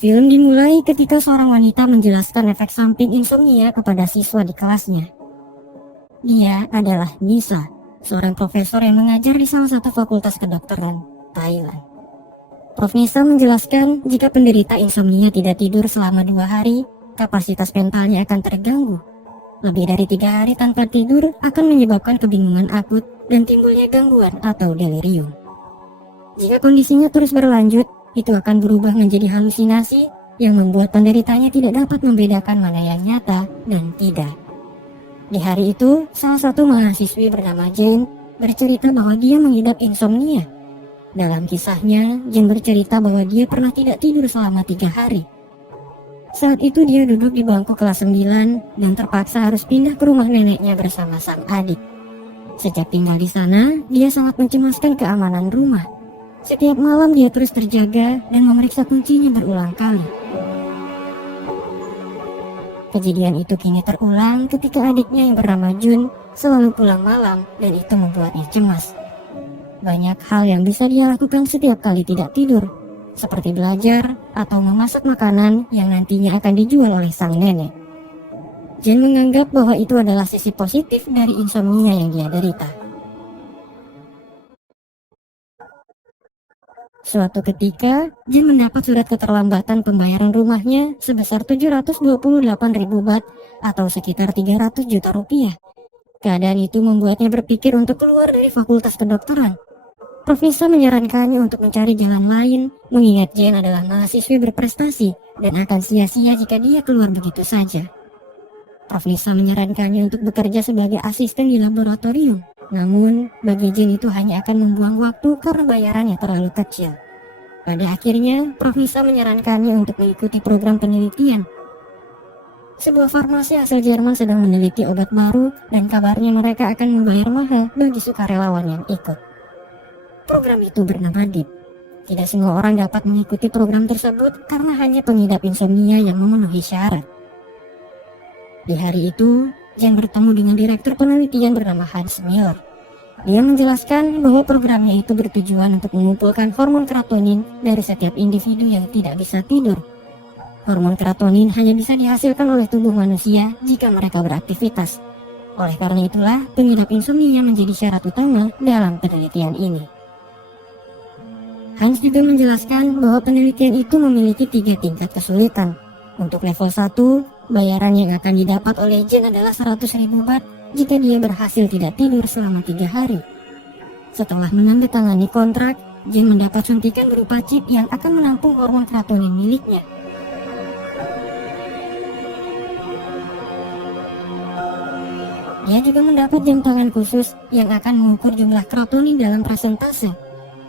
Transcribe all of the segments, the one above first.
Film dimulai ketika seorang wanita menjelaskan efek samping insomnia kepada siswa di kelasnya. Dia adalah Nisa, seorang profesor yang mengajar di salah satu fakultas kedokteran Thailand. Prof. Nisa menjelaskan jika penderita insomnia tidak tidur selama 2 hari, kapasitas mentalnya akan terganggu. Lebih dari 3 hari tanpa tidur akan menyebabkan kebingungan akut dan timbulnya gangguan atau delirium. Jika kondisinya terus berlanjut, itu akan berubah menjadi halusinasi yang membuat penderitanya tidak dapat membedakan mana yang nyata dan tidak. Di hari itu, salah satu mahasiswi bernama Jane bercerita bahwa dia mengidap insomnia. Dalam kisahnya, Jane bercerita bahwa dia pernah tidak tidur selama 3 hari. Saat itu dia duduk di bangku kelas 9 dan terpaksa harus pindah ke rumah neneknya bersama sang adik. Sejak tinggal di sana, dia sangat mencemaskan keamanan rumah. Setiap malam dia terus terjaga dan memeriksa kuncinya berulang kali. Kejadian itu kini terulang ketika adiknya yang bernama Jun selalu pulang malam dan itu membuatnya cemas. Banyak hal yang bisa dia lakukan setiap kali tidak tidur, seperti belajar atau memasak makanan yang nantinya akan dijual oleh sang nenek. Jin menganggap bahwa itu adalah sisi positif dari insomnia yang dia derita. Suatu ketika, Jin mendapat surat keterlambatan pembayaran rumahnya sebesar 728.000 baht atau sekitar 300 juta rupiah. Keadaan itu membuatnya berpikir untuk keluar dari fakultas kedokteran. Prof. Nisa menyarankannya untuk mencari jalan lain, mengingat Jane adalah mahasiswi berprestasi dan akan sia-sia jika dia keluar begitu saja. Prof. Nisa menyarankannya untuk bekerja sebagai asisten di laboratorium. Namun, bagi Jane itu hanya akan membuang waktu karena bayarannya terlalu kecil. Pada akhirnya, Prof. Nisa menyarankannya untuk mengikuti program penelitian. Sebuah farmasi asal Jerman sedang meneliti obat baru dan kabarnya mereka akan membayar mahal bagi sukarelawan yang ikut. Program itu bernama DEEP. Tidak semua orang dapat mengikuti program tersebut karena hanya pengidap insomnia yang memenuhi syarat. Di hari itu, Jane bertemu dengan direktur penelitian bernama Hans Miller. Dia menjelaskan bahwa programnya itu bertujuan untuk mengumpulkan hormon keratonin dari setiap individu yang tidak bisa tidur. Hormon keratonin hanya bisa dihasilkan oleh tubuh manusia jika mereka beraktivitas. Oleh karena itulah, pengidap insomnia menjadi syarat utama dalam penelitian ini. Hans juga menjelaskan bahwa penelitian itu memiliki 3 tingkat kesulitan. Untuk level 1, bayaran yang akan didapat oleh Jane adalah 100.000 baht jika dia berhasil tidak tidur selama 3 hari. Setelah menandatangani kontrak, Jane mendapat suntikan berupa chip yang akan menampung hormon keratonin miliknya. Dia juga mendapat jam tangan khusus yang akan mengukur jumlah keratonin dalam persentase.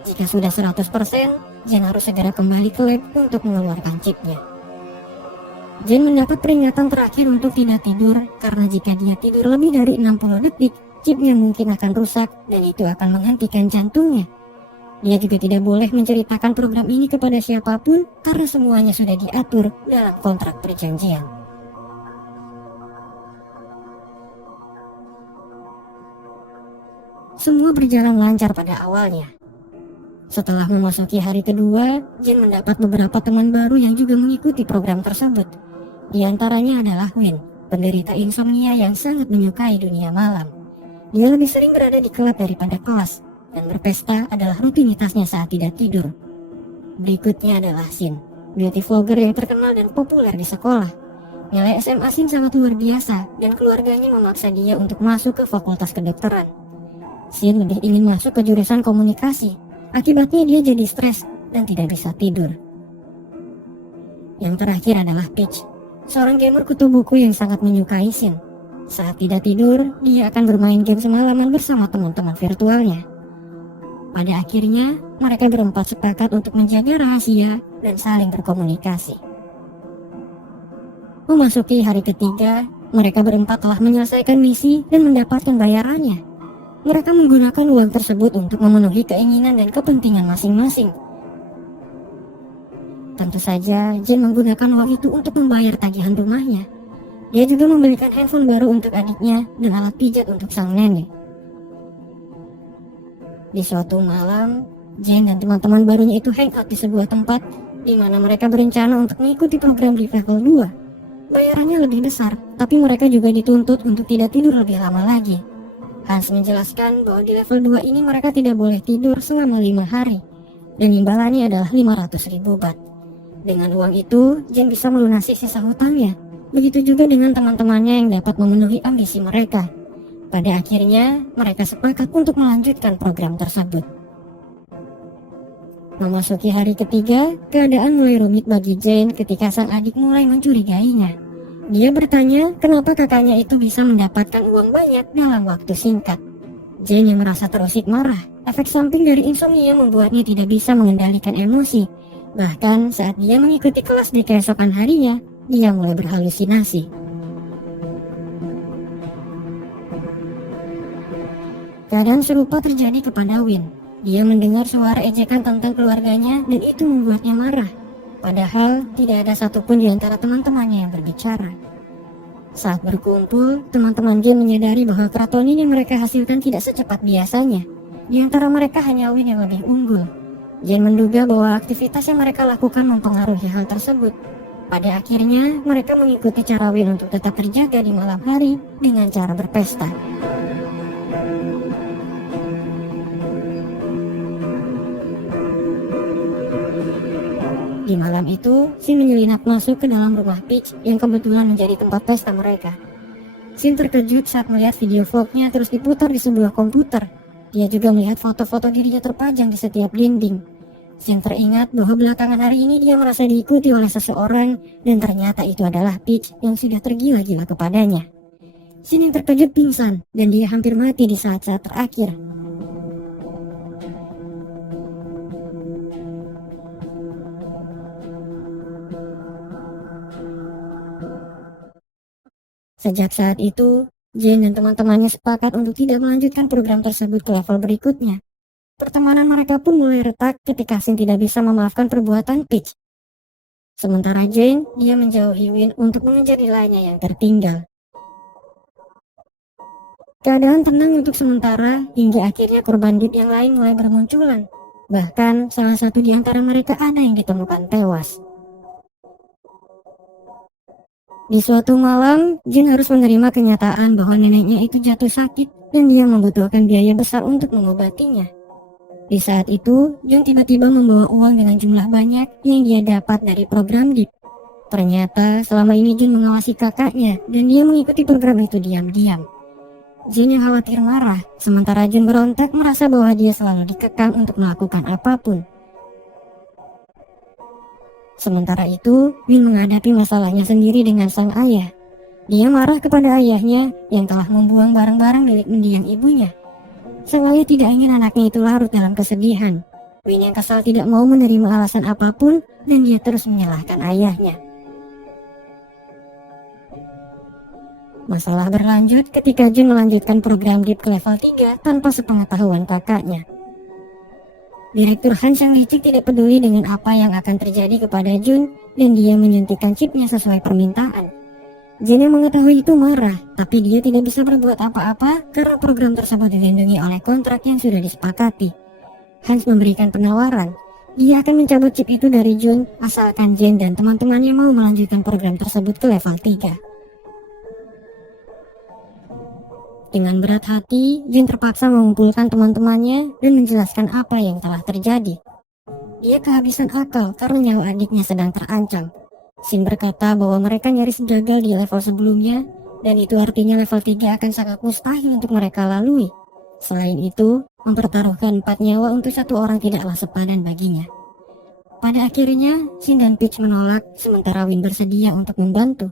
Jika sudah 100%, Jane harus segera kembali ke lab untuk mengeluarkan chipnya. Jane mendapat peringatan terakhir untuk tidak tidur karena jika dia tidur lebih dari 60 detik, chipnya mungkin akan rusak dan itu akan menghentikan jantungnya. Dia juga tidak boleh menceritakan program ini kepada siapapun karena semuanya sudah diatur dalam kontrak perjanjian. Semua berjalan lancar pada awalnya. Setelah memasuki hari kedua, Jane mendapat beberapa teman baru yang juga mengikuti program tersebut. Di antaranya adalah Win, penderita insomnia yang sangat menyukai dunia malam. Dia lebih sering berada di klub daripada kelas, dan berpesta adalah rutinitasnya saat tidak tidur. Berikutnya adalah Sin, beauty vlogger yang terkenal dan populer di sekolah. Nilai SMA Sin sangat luar biasa, dan keluarganya memaksa dia untuk masuk ke fakultas kedokteran. Sin lebih ingin masuk ke jurusan komunikasi. Akibatnya dia jadi stres dan tidak bisa tidur. Yang terakhir adalah Peach, seorang gamer kutu buku yang sangat menyukai Sin. Saat tidak tidur, dia akan bermain game semalaman bersama teman-teman virtualnya. Pada akhirnya, mereka berempat sepakat untuk menjaga rahasia dan saling berkomunikasi. Memasuki hari ketiga, mereka berempat telah menyelesaikan misi dan mendapatkan bayarannya. Mereka menggunakan uang tersebut untuk memenuhi keinginan dan kepentingan masing-masing. Tentu saja, Jane menggunakan uang itu untuk membayar tagihan rumahnya. Dia juga membelikan handphone baru untuk adiknya dan alat pijat untuk sang nenek. Di suatu malam, Jane dan teman-teman barunya itu hangout di sebuah tempat di mana mereka berencana untuk mengikuti program di level 2. Bayarannya lebih besar, tapi mereka juga dituntut untuk tidak tidur lebih lama lagi. Hans menjelaskan bahwa di level 2 ini mereka tidak boleh tidur selama 5 hari, dan imbalannya adalah 500.000 baht. Dengan uang itu, Jin bisa melunasi sisa hutangnya. Begitu juga dengan teman-temannya yang dapat memenuhi ambisi mereka. Pada akhirnya, mereka sepakat untuk melanjutkan program tersebut. Memasuki hari ketiga, keadaan mulai rumit bagi Jane ketika sang adik mulai mencurigainya. Dia bertanya kenapa kakaknya itu bisa mendapatkan uang banyak dalam waktu singkat. Jane yang merasa terusik marah. Efek samping dari insomnia membuatnya tidak bisa mengendalikan emosi. Bahkan saat dia mengikuti kelas di keesokan harinya, dia mulai berhalusinasi. Keadaan serupa terjadi kepada Win. Dia mendengar suara ejekan tentang keluarganya dan itu membuatnya marah. Padahal tidak ada satupun di antara teman-temannya yang berbicara. Saat berkumpul, teman-teman Jin menyadari bahwa keratonin yang mereka hasilkan tidak secepat biasanya. Di antara mereka hanya Win yang lebih unggul. Jin menduga bahwa aktivitas yang mereka lakukan mempengaruhi hal tersebut. Pada akhirnya, mereka mengikuti cara Win untuk tetap terjaga di malam hari dengan cara berpesta. Di malam itu, Shin menyelinap masuk ke dalam rumah Peach yang kebetulan menjadi tempat pesta mereka. Shin terkejut saat melihat video vlognya terus diputar di sebuah komputer. Dia juga melihat foto-foto dirinya terpajang di setiap dinding. Shin teringat bahwa belakangan hari ini dia merasa diikuti oleh seseorang dan ternyata itu adalah Peach yang sudah tergila-gila kepadanya. Shin yang terkejut pingsan dan dia hampir mati di saat-saat terakhir. Sejak saat itu, Jane dan teman-temannya sepakat untuk tidak melanjutkan program tersebut ke level berikutnya. Pertemanan mereka pun mulai retak ketika Shin tidak bisa memaafkan perbuatan Peach. Sementara Jane, dia menjauhi Win untuk mengejar nilainya yang tertinggal. Keadaan tenang untuk sementara hingga akhirnya korban deep yang lain mulai bermunculan. Bahkan salah satu di antara mereka ada yang ditemukan tewas. Di suatu malam, Jin harus menerima kenyataan bahwa neneknya itu jatuh sakit dan dia membutuhkan biaya besar untuk mengobatinya. Di saat itu, Jun tiba-tiba membawa uang dengan jumlah banyak yang dia dapat dari program DIP. Ternyata selama ini Jun mengawasi kakaknya dan dia mengikuti program itu diam-diam. Jin yang khawatir marah, sementara Jun berontak merasa bahwa dia selalu dikekang untuk melakukan apapun. Sementara itu, Win menghadapi masalahnya sendiri dengan sang ayah. Dia marah kepada ayahnya yang telah membuang barang-barang milik mendiang ibunya. Sang ayah tidak ingin anaknya itu larut dalam kesedihan. Win yang kesal tidak mau menerima alasan apapun dan dia terus menyalahkan ayahnya. Masalah berlanjut ketika Jun melanjutkan program DIP ke level 3 tanpa sepengetahuan kakaknya. Direktur Hans yang licik tidak peduli dengan apa yang akan terjadi kepada Jun dan dia menyuntikkan chipnya sesuai permintaan. Jin yang mengetahui itu marah, tapi dia tidak bisa berbuat apa-apa karena program tersebut dilindungi oleh kontrak yang sudah disepakati. Hans memberikan penawaran, dia akan mencabut chip itu dari Jun asalkan Jin dan teman-temannya mau melanjutkan program tersebut ke level 3. Dengan berat hati, Jin terpaksa mengumpulkan teman-temannya dan menjelaskan apa yang telah terjadi. Dia kehabisan akal karena nyawa adiknya sedang terancam. Shin berkata bahwa mereka nyaris gagal di level sebelumnya, dan itu artinya level 3 akan sangat mustahil untuk mereka lalui. Selain itu, mempertaruhkan 4 nyawa untuk 1 orang tidaklah sepadan baginya. Pada akhirnya, Shin dan Peach menolak, sementara Win bersedia untuk membantu.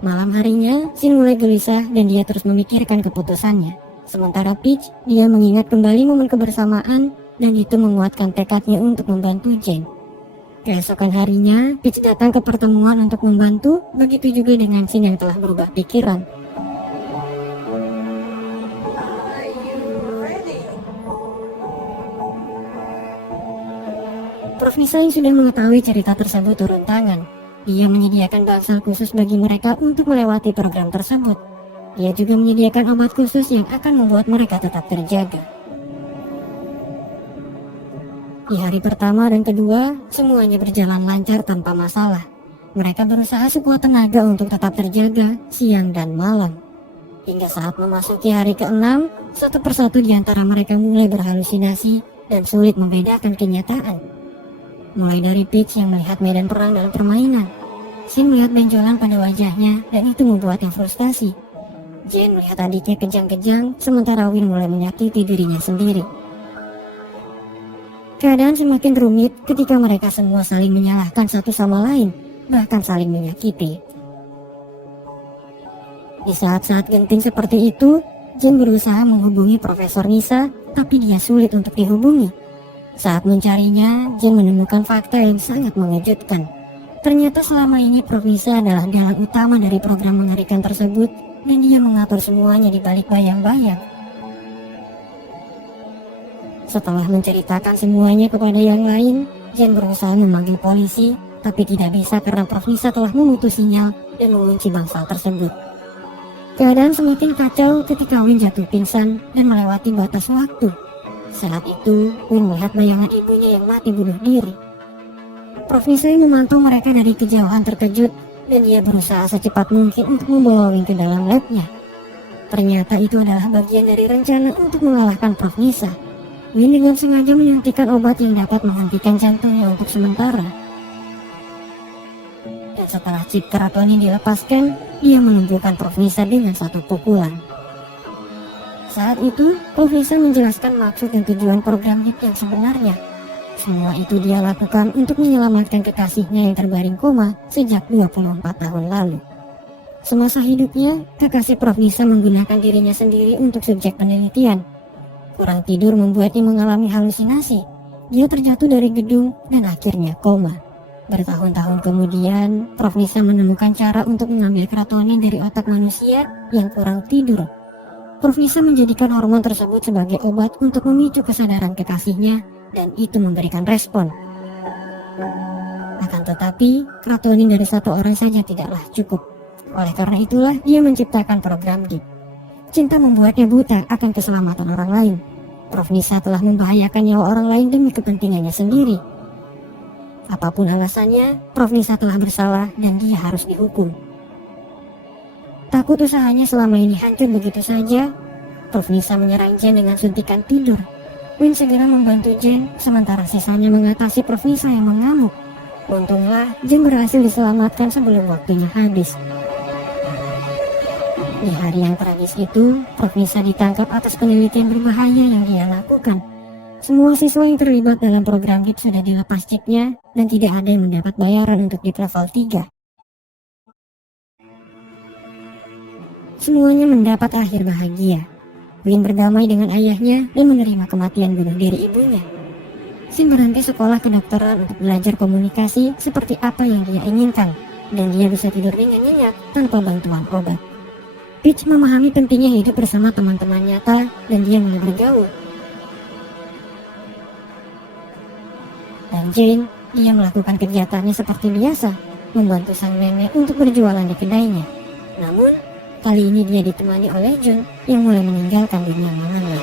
Malam harinya, Shin mulai gelisah dan dia terus memikirkan keputusannya. Sementara Peach, dia mengingat kembali momen kebersamaan dan itu menguatkan tekadnya untuk membantu Jane. Keesokan harinya, Peach datang ke pertemuan untuk membantu, begitu juga dengan Shin yang telah berubah pikiran. Prof. Nisa yang sudah mengetahui cerita tersebut turun tangan. Dia menyediakan bangsal khusus bagi mereka untuk melewati program tersebut. Dia juga menyediakan obat khusus yang akan membuat mereka tetap terjaga. Di hari pertama dan kedua, semuanya berjalan lancar tanpa masalah. Mereka berusaha sekuat tenaga untuk tetap terjaga siang dan malam. Hingga saat memasuki hari ke-6, satu persatu di antara mereka mulai berhalusinasi dan sulit membedakan kenyataan. Mulai dari Peach yang melihat medan perang dalam permainan, Sin melihat benjolan pada wajahnya dan itu membuatnya frustasi. Jane melihat adiknya kejang-kejang, sementara Win mulai menyakiti dirinya sendiri. Keadaan semakin rumit ketika mereka semua saling menyalahkan satu sama lain, bahkan saling menyakiti. Di saat-saat genting seperti itu, Jane berusaha menghubungi Profesor Nisa, tapi dia sulit untuk dihubungi. Saat mencarinya, Jane menemukan fakta yang sangat mengejutkan. Ternyata selama ini Prof. Nisa adalah dalang utama dari program mengerikan tersebut, dan dia mengatur semuanya di balik bayang-bayang. Setelah menceritakan semuanya kepada yang lain, Jane berusaha memanggil polisi, tapi tidak bisa karena Prof. Nisa telah memutus sinyal dan mengunci bangsal tersebut. Keadaan semakin kacau ketika Win jatuh pingsan dan melewati batas waktu. Saat itu, Win melihat bayangan ibunya yang mati bunuh diri. Prof. Nisa memantau mereka dari kejauhan terkejut, dan dia berusaha secepat mungkin untuk membawa Win ke dalam labnya. Ternyata itu adalah bagian dari rencana untuk mengalahkan Prof. Nisa. Win dengan sengaja menyuntikkan obat yang dapat menghentikan jantungnya untuk sementara. Dan setelah chip keratonin dilepaskan, dia menumbuhkan Prof. Nisa dengan satu pukulan. Saat itu, Prof. Nisa menjelaskan maksud dan tujuan program HIP yang sebenarnya. Semua itu dia lakukan untuk menyelamatkan kekasihnya yang terbaring koma sejak 24 tahun lalu. Semasa hidupnya, kekasih Prof. Nisa menggunakan dirinya sendiri untuk subjek penelitian. Kurang tidur membuatnya mengalami halusinasi. Dia terjatuh dari gedung dan akhirnya koma. Bertahun-tahun kemudian, Prof. Nisa menemukan cara untuk mengambil keratonin dari otak manusia yang kurang tidur. Prof. Nisa menjadikan hormon tersebut sebagai obat untuk memicu kesadaran kekasihnya, dan itu memberikan respon. Akan tetapi, keratonin dari satu orang saja tidaklah cukup. Oleh karena itulah, dia menciptakan program DEEP. Cinta membuatnya buta akan keselamatan orang lain. Prof. Nisa telah membahayakan nyawa orang lain demi kepentingannya sendiri. Apapun alasannya, Prof. Nisa telah bersalah dan dia harus dihukum. Takut usahanya selama ini hancur begitu saja, Prof. Nisa menyerang Jane dengan suntikan tidur. Win segera membantu Jane, sementara sisanya mengatasi Prof. Nisa yang mengamuk. Untunglah, Jane berhasil diselamatkan sebelum waktunya habis. Di hari yang tragis itu, Prof. Nisa ditangkap atas penelitian berbahaya yang dia lakukan. Semua siswa yang terlibat dalam program HIP sudah dilepas chipnya, dan tidak ada yang mendapat bayaran untuk di level 3. Semuanya mendapat akhir bahagia. Win berdamai dengan ayahnya dan menerima kematian bunuh diri ibunya. Sin berhenti sekolah kedokteran untuk belajar komunikasi seperti apa yang dia inginkan, dan dia bisa tidur dengan nyenyak tanpa bantuan obat. Peach memahami pentingnya hidup bersama teman-teman nyata, dan dia mulai bergaul. Dan Jane, dia melakukan kegiatannya seperti biasa, membantu sang nenek untuk berjualan di kedainya. Namun, kali ini dia ditemani oleh Jun yang mulai meninggalkan dunia malamnya.